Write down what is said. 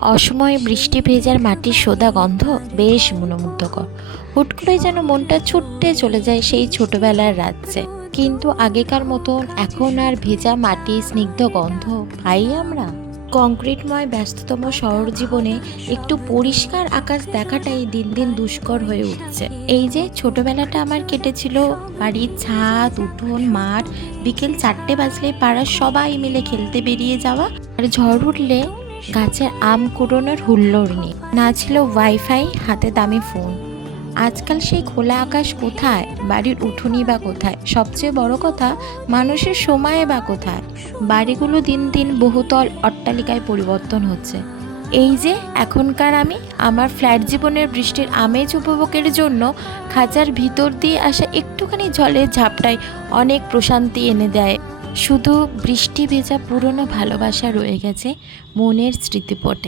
অসময়ে বৃষ্টি ভেজার মাটির সোদা গন্ধ বেশ মনোমুগ্ধকর। হুট করে যেন মনটা ছুটতে চলে যায় সেই ছোটবেলার রাজ্যে। কিন্তু আগেকার মতন এখন আর ভেজা মাটি স্নিগ্ধ গন্ধ পাই আমরা? কংক্রিটময় ব্যস্ততম শহর জীবনে একটু পরিষ্কার আকাশ দেখাটাই দিন দিন দুষ্কর হয়ে উঠছে। এই যে ছোটবেলাটা আমার কেটেছিল বাড়ির ছাদ, উঠোন, মাঠ, বিকেল 4টে বাজলে পাড়ার সবাই মিলে খেলতে বেরিয়ে যাওয়া, আর ঝড় উঠলে গাছের আম কুড়োনোর হুল্লোড় নেই, না ছিল ওয়াইফাই, হাতে দামি ফোন। আজকাল সেই খোলা আকাশ কোথায়, বাড়ির উঠোনই বা কোথায়, সবচেয়ে বড় কথা মানুষের সময় বা কোথায়? বাড়িগুলো দিন দিন বহুতল অট্টালিকায় পরিবর্তন হচ্ছে। এই যে এখনকার আমি আমার ফ্ল্যাট জীবনের বৃষ্টির আমেজ উপভোগের জন্য খাঁচার ভিতর দিয়ে আসা একটুখানি জলের ঝাপটায় অনেক প্রশান্তি এনে দেয়। শুধু বৃষ্টি ভেজা পুরনো ভালোবাসা রয়ে গেছে মনের স্মৃতিপটে।